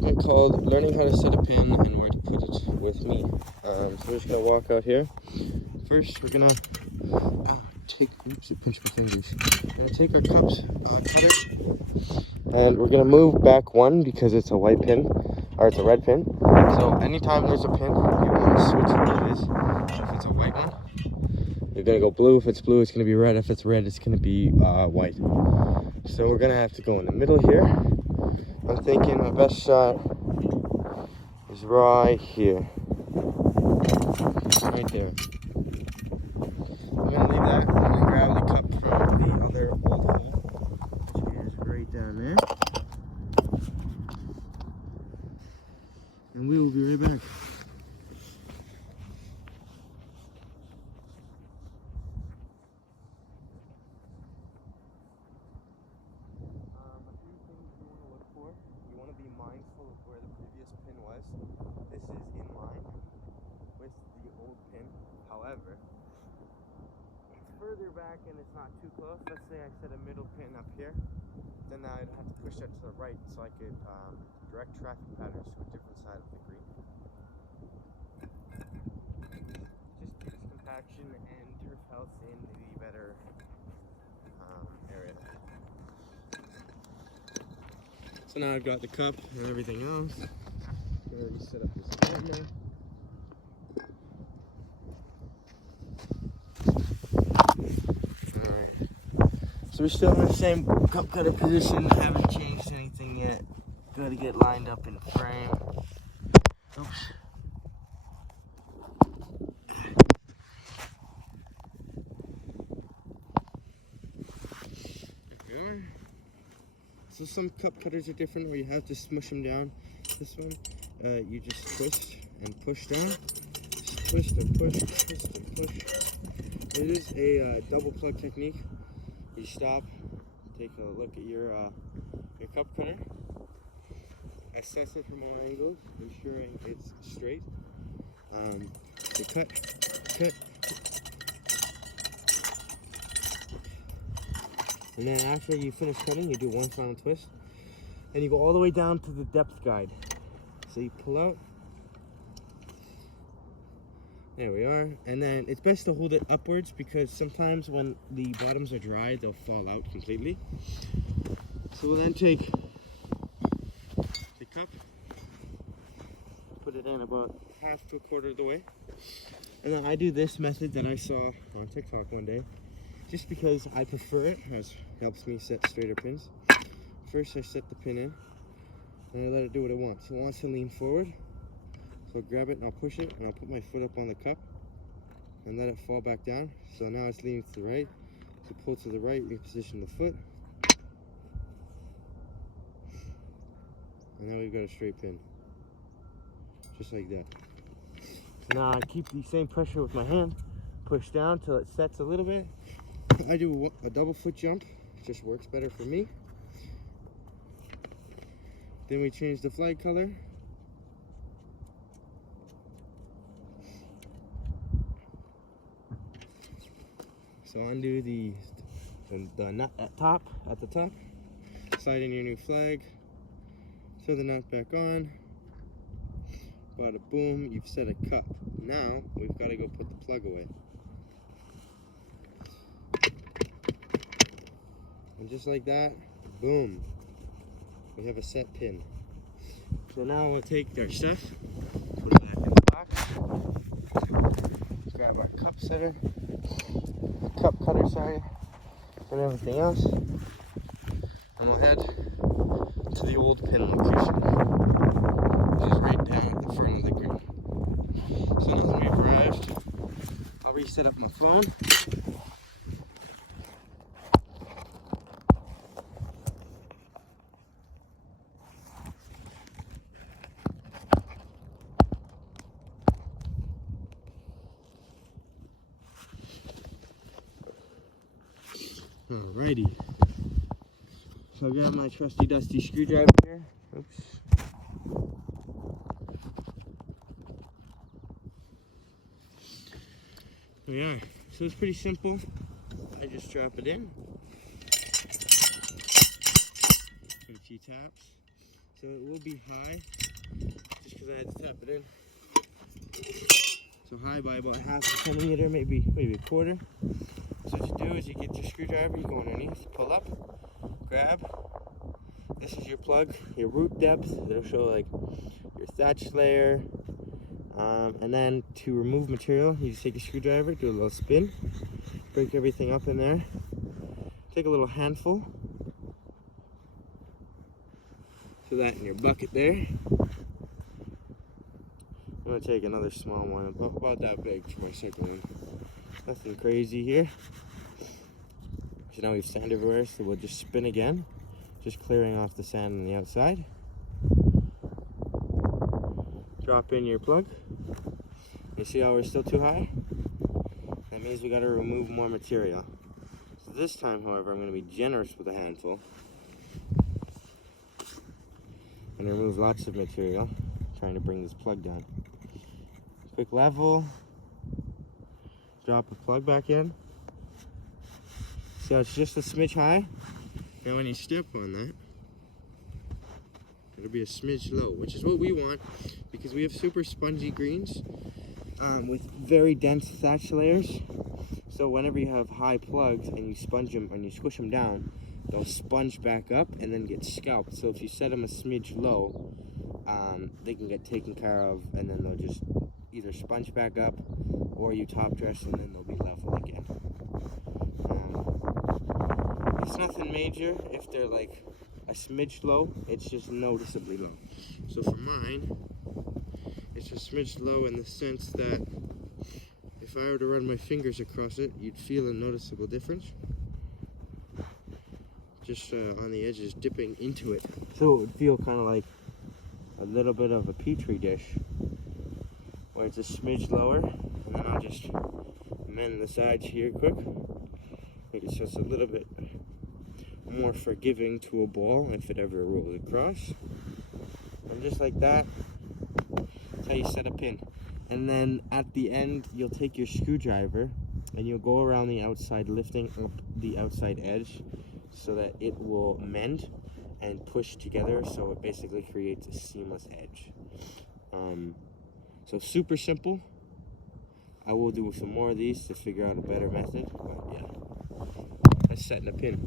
segment called Learning How to Set a Pin and Where to Put It with me. So we're just going to walk out here. First, we're going to oops, it pinched my fingers. We're going to take our cutter, and we're going to move back one because it's a white pin, or it's a red pin. So anytime there's a pin, you want to switch what it is. If it's a white one, you're going to go blue. If it's blue, it's going to be red. If it's red, it's going to be white. So we're going to have to go in the middle here. I'm thinking my best shot is right here. Right there. I'm going to leave that. I'm going to grab the cup from the other old hole, which is right down there. And we will be right back. You want to be mindful of where the previous pin was. This is in line with the old pin. However, it's further back and it's not too close. Let's say I set a middle pin up here. Then I'd have to push that to the right so I could direct traffic patterns to a different side of the green. Just gives compaction and turf health in the better area. So now I've got the cup and everything else. I'm already set up this camera. Alright. So we're still in the same cup cutter position. Haven't changed anything yet. Gotta get lined up in frame. Oops. There we are. So some cup cutters are different where you have to smush them down. This one, you just twist and push down. Just twist and push, twist and push. It is a double plug technique. You stop, take a look at your cup cutter, assess it from all angles, ensuring it's straight. You cut. And then after you finish cutting, you do one final twist. And you go all the way down to the depth guide. So you pull out. There we are. And then it's best to hold it upwards because sometimes when the bottoms are dry, they'll fall out completely. So we'll then take the cup, put it in about half to a quarter of the way. And then I do this method that I saw on TikTok one day, just because I prefer it, as helps me set straighter pins. First I set the pin in, and I let it do what it wants. It wants to lean forward, so I'll grab it and I'll push it, and I'll put my foot up on the cup, and let it fall back down. So now it's leaning to the right. So pull to the right, reposition the foot. And now we've got a straight pin. Just like that. So now I keep the same pressure with my hand, push down till it sets a little bit. I do a double foot jump, it just works better for me. Then we change the flag color. So undo the nut at the top, slide in your new flag, throw the nut back on, bada boom, you've set a cup. Now we've got to go put the plug away. And just like that, boom, we have a set pin. So now we'll take our stuff, put it back in the box, grab our cup cutter, and everything else, and we'll head to the old pin location, which is right down at the front of the green. So now that we've arrived, I'll reset up my phone. Alrighty, so I got my trusty dusty screwdriver here. Oops. There we are. So it's pretty simple. I just drop it in. Give it a few taps. So it will be high, just because I had to tap it in. So high by about half a centimeter, maybe a quarter. So what you do is you get your screwdriver, you go underneath, pull up, grab. This is your plug, your root depth. It'll show like your thatch layer. And then to remove material, you just take a screwdriver, do a little spin, break everything up in there. Take a little handful. Throw that in your bucket there. I'm gonna take another small one, about that big for my second one. Nothing crazy here. So now we've sand everywhere, so we'll just spin again, just clearing off the sand on the outside. Drop in your plug. You see how we're still too high? That means we gotta remove more material. So this time, however, I'm gonna be generous with a handful and remove lots of material, trying to bring this plug down. Quick level, drop the plug back in. So it's just a smidge high. Now when you step on that, it'll be a smidge low, which is what we want because we have super spongy greens with very dense thatch layers. So whenever you have high plugs and you sponge them and you squish them down, they'll sponge back up and then get scalped. So if you set them a smidge low, they can get taken care of, and then they'll just either sponge back up or you top dress and then they'll be level again. It's nothing major if they're like a smidge low, it's just noticeably low. So for mine, it's a smidge low in the sense that if I were to run my fingers across it, you'd feel a noticeable difference. Just on the edges, dipping into it. So it would feel kind of like a little bit of a petri dish, where it's a smidge lower, and then I'll just mend the sides here quick. Make it so it's a little bit more forgiving to a ball if it ever rolls across. And just like that, that's how you set a pin. And then at the end, you'll take your screwdriver and you'll go around the outside, lifting up the outside edge so that it will mend and push together, so it basically creates a seamless edge. So super simple. I will do some more of these to figure out a better method, but yeah, that's setting a pin.